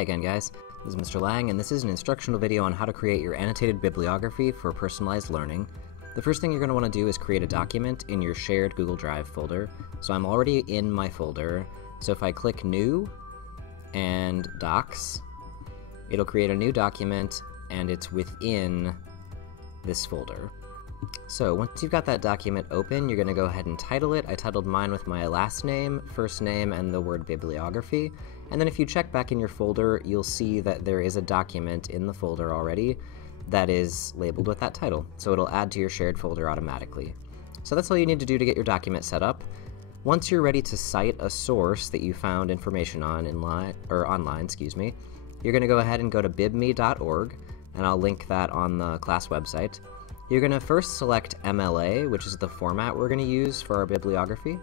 again guys, this is Mr. Lang, and this is an instructional video on how to create your annotated bibliography for personalized learning. The first thing you're going to want to do is create a document in your shared Google Drive folder. So I'm already in my folder, so if I click New and Docs, it'll create a new document and it's within this folder. So once you've got that document open, you're going to go ahead and title it. I titled mine with my last name, first name, and the word bibliography. And then if you check back in your folder, you'll see that there is a document in the folder already that is labeled with that title. So it'll add to your shared folder automatically. So that's all you need to do to get your document set up. Once you're ready to cite a source that you found information on online, you're going to go ahead and go to bibme.org, and I'll link that on the class website. You're going to first select MLA, which is the format we're going to use for our bibliography.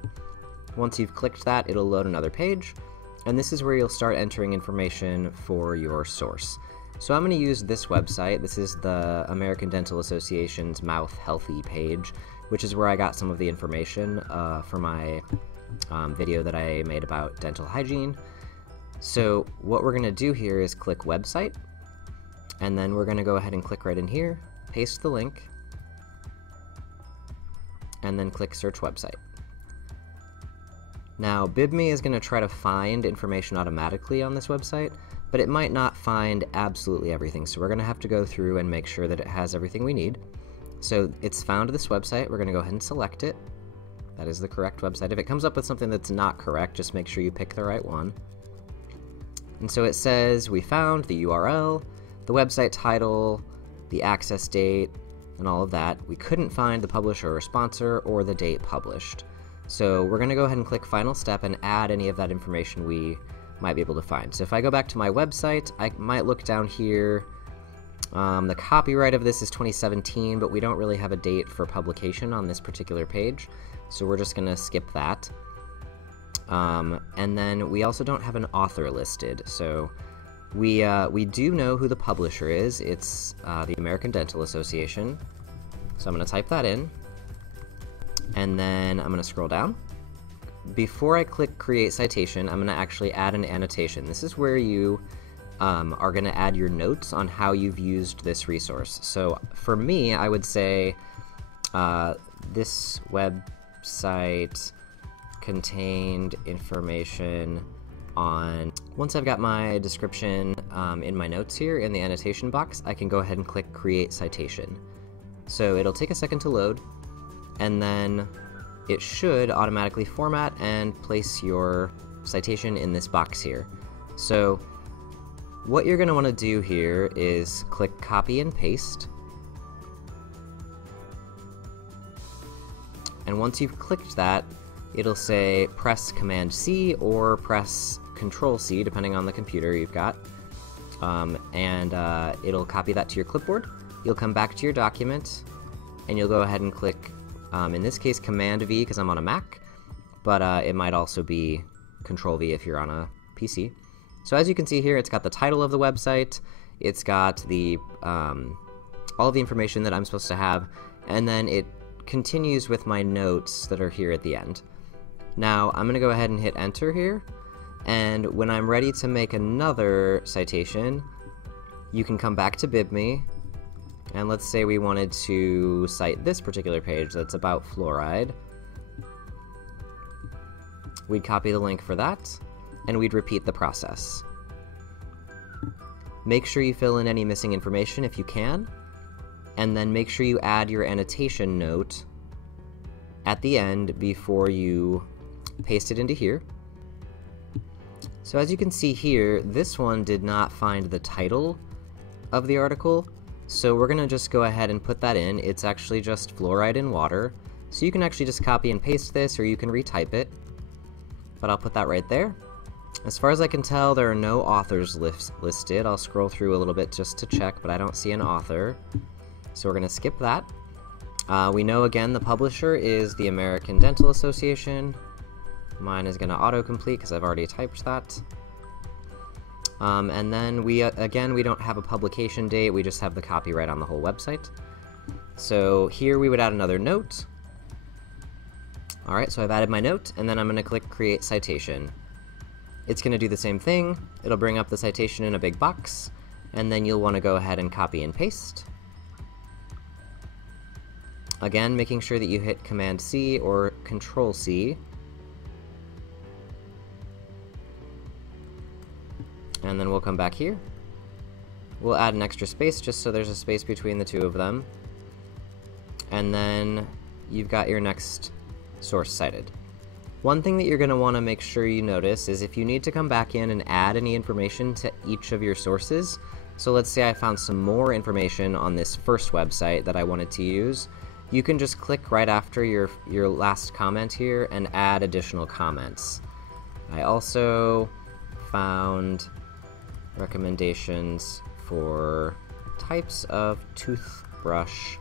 Once you've clicked that, it'll load another page, and this is where you'll start entering information for your source. So I'm going to use this website. This is the American Dental Association's Mouth Healthy page, which is where I got some of the information for my video that I made about dental hygiene. So what we're going to do here is click Website, and then we're going to go ahead and click right in here, paste the link, and then click Search Website. Now, BibMe is going to try to find information automatically on this website, but it might not find absolutely everything, so we're going to have to go through and make sure that it has everything we need. So it's found this website. We're going to go ahead and select it. That is the correct website. If it comes up with something that's not correct, just make sure you pick the right one. And so it says we found the URL, the website title, the access date, and all of that. We couldn't find the publisher or sponsor or the date published. So we're going to go ahead and click Final Step and add any of that information we might be able to find. So if I go back to my website, I might look down here. The copyright of this is 2017, but we don't really have a date for publication on this particular page, so we're just going to skip that. And then we also don't have an author listed, so we do know who the publisher is. It's the American Dental Association. So I'm going to type that in, and then I'm going to scroll down. Before I click Create Citation, I'm going to actually add an annotation. This is where you are going to add your notes on how you've used this resource. So for me, I would say this website contained information on... Once I've got my description in my notes here in the annotation box, I can go ahead and click Create Citation. So it'll take a second to load, and then it should automatically format and place your citation in this box here. So what you're going to want to do here is click Copy and Paste. And once you've clicked that, it'll say press Command C or press Control C, depending on the computer you've got. It'll copy that to your clipboard. You'll come back to your document, and you'll go ahead and click, in this case, Command V because I'm on a Mac, but it might also be Control V if you're on a PC. So as you can see here, it's got the title of the website, it's got the all of the information that I'm supposed to have, and then it continues with my notes that are here at the end. Now I'm going to go ahead and hit Enter here, and when I'm ready to make another citation, you can come back to BibMe, and let's say we wanted to cite this particular page that's about fluoride. We'd copy the link for that, and we'd repeat the process. Make sure you fill in any missing information if you can, and then make sure you add your annotation note at the end before you paste it into here. So as you can see here, this one did not find the title of the article, so we're going to just go ahead and put that in. It's actually just fluoride in water, so you can actually just copy and paste this, or you can retype it, but I'll put that right there. As far as I can tell, there are no authors listed. I'll scroll through a little bit just to check, but I don't see an author, so we're going to skip that. We know, again, the publisher is the American Dental Association. Mine is going to autocomplete because I've already typed that. And then we don't have a publication date, we just have the copyright on the whole website. So here we would add another note. Alright, so I've added my note, and then I'm going to click Create Citation. It's going to do the same thing. It'll bring up the citation in a big box, and then you'll want to go ahead and copy and paste. Again, making sure that you hit Command-C or Control-C. And then we'll come back here. We'll add an extra space just so there's a space between the two of them. And then you've got your next source cited. One thing that you're going to want to make sure you notice is if you need to come back in and add any information to each of your sources. So let's say I found some more information on this first website that I wanted to use. You can just click right after your last comment here and add additional comments. I also found recommendations for types of toothbrush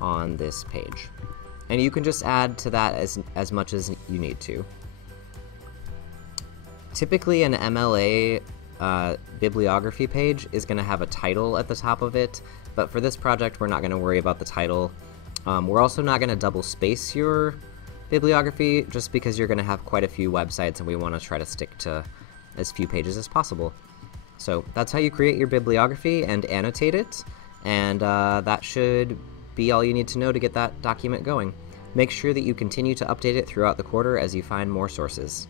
on this page. And you can just add to that as much as you need to. Typically an MLA bibliography page is going to have a title at the top of it, but for this project we're not going to worry about the title. We're also not going to double space your bibliography just because you're going to have quite a few websites and we want to try to stick to as few pages as possible. So that's how you create your bibliography and annotate it, and that should be all you need to know to get that document going. Make sure that you continue to update it throughout the quarter as you find more sources.